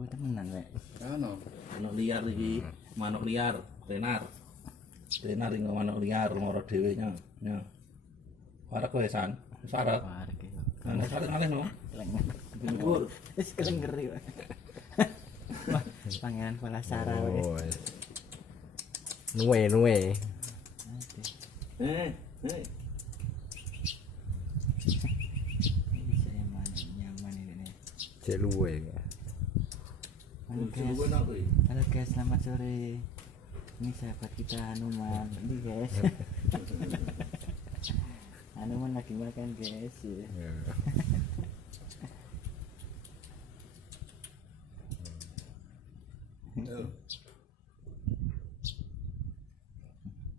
gue temenan wek. Ano? Manuk liar iki, manuk liar, tenar. Tenar ing manuk liar moro dhewe nya. Nya. Warek kowe san. Sarek. Warek iki. Ana sarek ngalih no. Lengan. Nggur. Wis kedenger iki. Wah, pangeran Palasara wek. Oh. Nuwe. Eh. Bisa nyaman ini. Cek luwe. Halo guys. Halo guys, selamat sore. Ini sahabat kita Hanuman. Ini guys. Hanuman lagi makan guys.